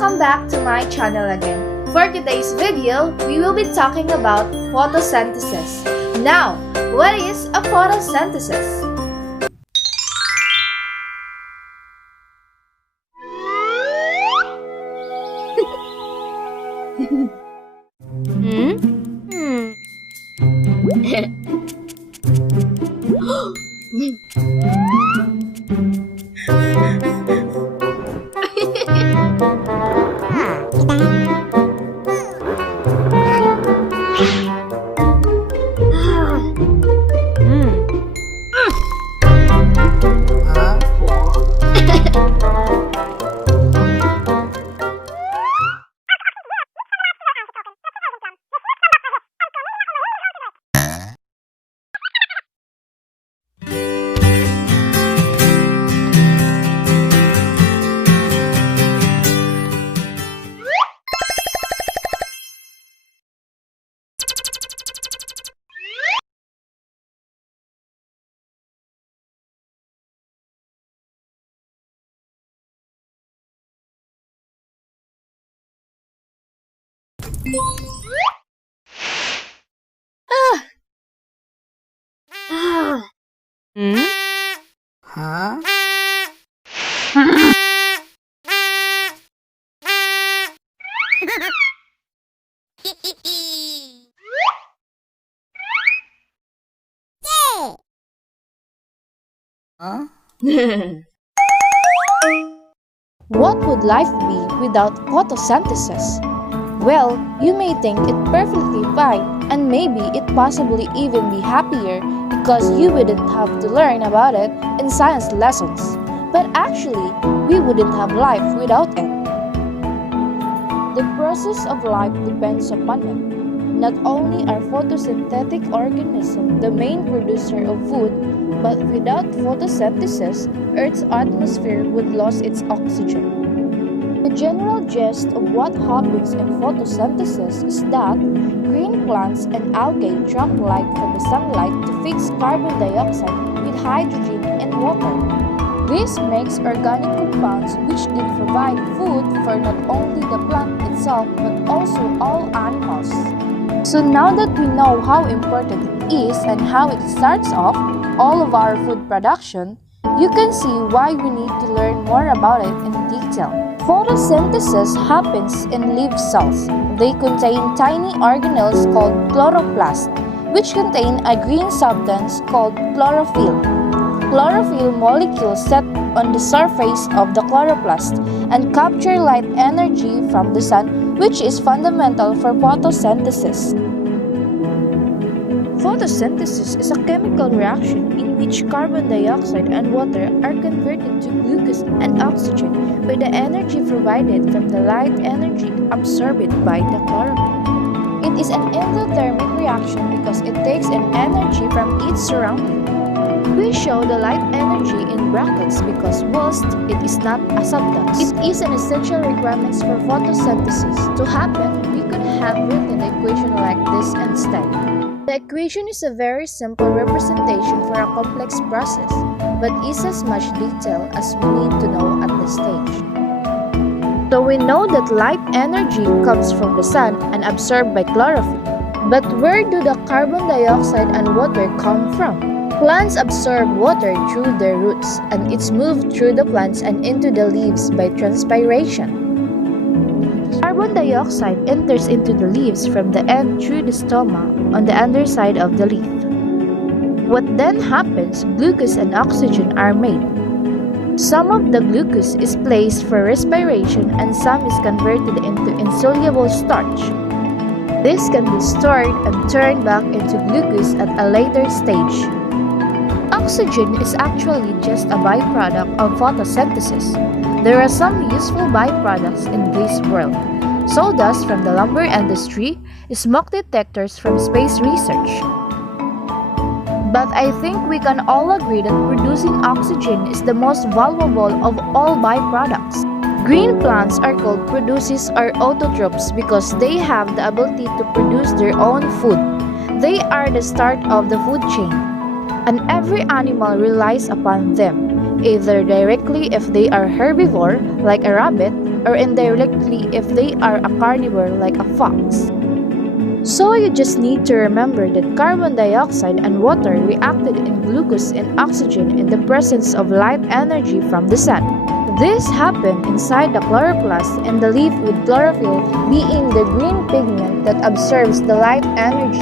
Welcome back to my channel again. For today's video, we will be talking about photosynthesis. Now, what is a photosynthesis? Huh? Huh? What would life be without photosynthesis? Well, you may think it perfectly fine and maybe it possibly even be happier because you wouldn't have to learn about it in science lessons. But actually, we wouldn't have life without it. The process of life depends upon it. Not only are photosynthetic organisms the main producer of food, but without photosynthesis, Earth's atmosphere would lose its oxygen. The general gist of what happens in photosynthesis is that green plants and algae trap light from the sunlight to fix carbon dioxide with hydrogen and water. This makes organic compounds which did provide food for not only the plant itself but also all animals. So now that we know how important it is and how it starts off all of our food production, you can see why we need to learn more about it in detail. Photosynthesis happens in leaf cells. They contain tiny organelles called chloroplasts, which contain a green substance called chlorophyll. Chlorophyll molecules set on the surface of the chloroplast and capture light energy from the sun, which is fundamental for photosynthesis. Photosynthesis is a chemical reaction in which carbon dioxide and water are converted to glucose and oxygen by the energy provided from the light energy absorbed by the chlorophyll. It is an endothermic reaction because it takes an energy from its surrounding. We show the light energy in brackets because whilst it is not a substance, it is an essential requirement for photosynthesis to happen. We could have written the equation like this instead. The equation is a very simple representation for a complex process, but is as much detail as we need to know at this stage. So we know that light energy comes from the sun and absorbed by chlorophyll. But where do the carbon dioxide and water come from? Plants absorb water through their roots, and it's moved through the plants and into the leaves by transpiration. Carbon dioxide enters into the leaves from the end through the stoma on the underside of the leaf. What then happens? Glucose and oxygen are made. Some of the glucose is placed for respiration and some is converted into insoluble starch. This can be stored and turned back into glucose at a later stage. Oxygen is actually just a byproduct of photosynthesis. There are some useful byproducts in this world. Sawdust from the lumber industry, smoke detectors from space research. But I think we can all agree that producing oxygen is the most valuable of all byproducts. Green plants are called produces or autotrophs because they have the ability to produce their own food. They are the start of the food chain, and every animal relies upon them, either directly if they are herbivore like a rabbit or indirectly if they are a carnivore like a fox. So you just need to remember that carbon dioxide and water reacted in glucose and oxygen in the presence of light energy from the sun. This happened inside the chloroplast and the leaf with chlorophyll being the green pigment that absorbs the light energy.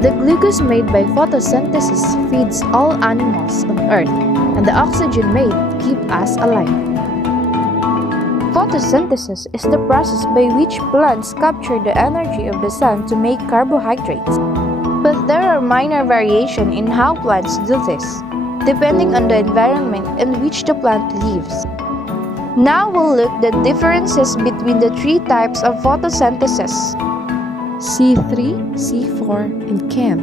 The glucose made by photosynthesis feeds all animals on Earth, and the oxygen made keep us alive. Photosynthesis is the process by which plants capture the energy of the sun to make carbohydrates. But there are minor variations in how plants do this, depending on the environment in which the plant lives. Now we'll look at the differences between the three types of photosynthesis: C3, C4, and CHEM.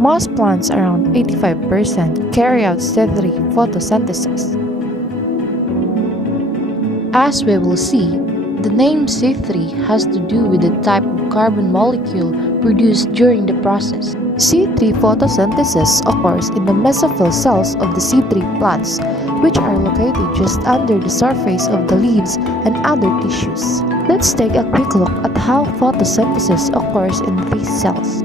Most plants, around 85%, carry out C3 photosynthesis. As we will see, the name C3 has to do with the type of carbon molecule produced during the process. C3 photosynthesis occurs in the mesophyll cells of the C3 plants, which are located just under the surface of the leaves and other tissues. Let's take a quick look at how photosynthesis occurs in these cells.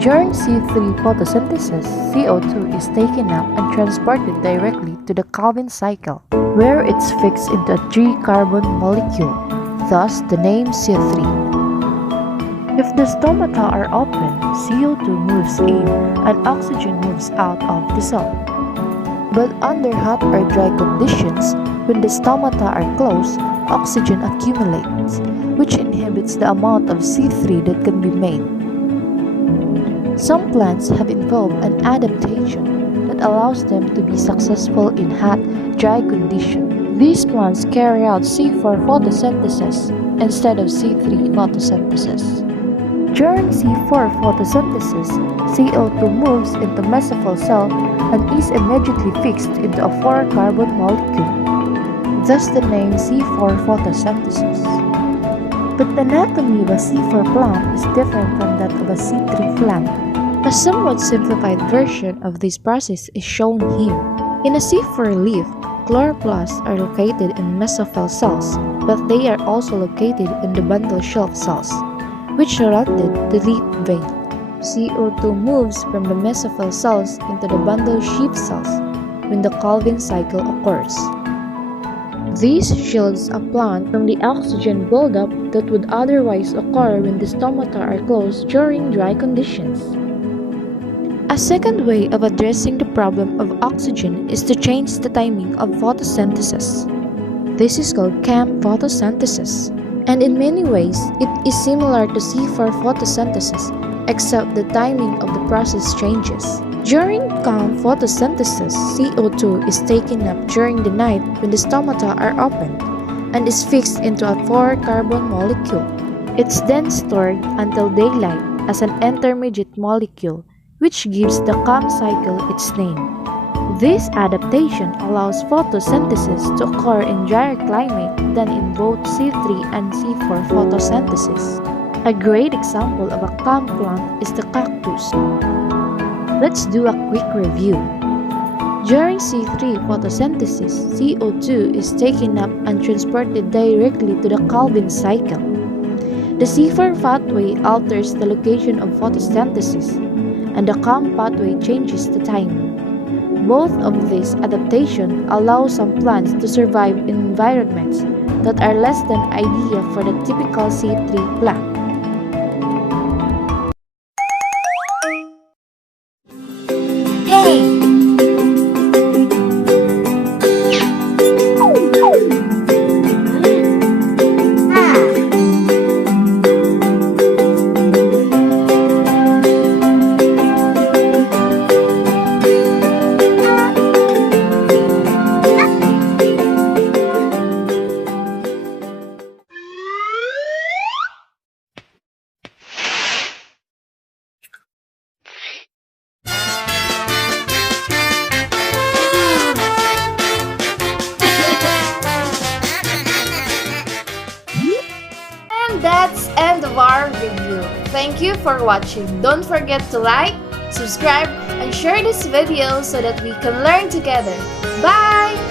During C3 photosynthesis, CO2 is taken up and transported directly to the Calvin cycle, where it's fixed into a 3-carbon molecule, thus the name C3. If the stomata are open, CO2 moves in and oxygen moves out of the cell. But under hot or dry conditions, when the stomata are closed, oxygen accumulates, which inhibits the amount of C3 that can be made. Some plants have evolved an adaptation that allows them to be successful in hot, dry conditions. These plants carry out C4 photosynthesis instead of C3 photosynthesis. During C4 photosynthesis, CO2 moves into mesophyll cell and is immediately fixed into a 4-carbon molecule, thus the name C4 photosynthesis. But the anatomy of a C4 plant is different from that of a C3 plant. A somewhat simplified version of this process is shown here. In a C4 leaf, chloroplasts are located in mesophyll cells, but they are also located in the bundle shelf cells, which surrounded the leaf vein. CO2 moves from the mesophyll cells into the bundle sheath cells when the Calvin cycle occurs. This shields a plant from the oxygen buildup that would otherwise occur when the stomata are closed during dry conditions. A second way of addressing the problem of oxygen is to change the timing of photosynthesis. This is called CHEM photosynthesis, and in many ways, it is similar to C4 photosynthesis, except the timing of the process changes. During CHEM photosynthesis, CO2 is taken up during the night when the stomata are opened and is fixed into a 4-carbon molecule. It's then stored until daylight as an intermediate molecule, which gives the CHEM cycle its name. This adaptation allows photosynthesis to occur in drier climate than in both C3 and C4 photosynthesis. A great example of a CHEM plant is the cactus. Let's do a quick review. During C3 photosynthesis, CO2 is taken up and transported directly to the Calvin cycle. The C4 pathway alters the location of photosynthesis, and the CHEM pathway changes the timing. Both of these adaptations allow some plants to survive in environments that are less than ideal for the typical C3 plant. Hey! That's end of our video. Thank you for watching. Don't forget to like, subscribe, and share this video so that we can learn together. Bye!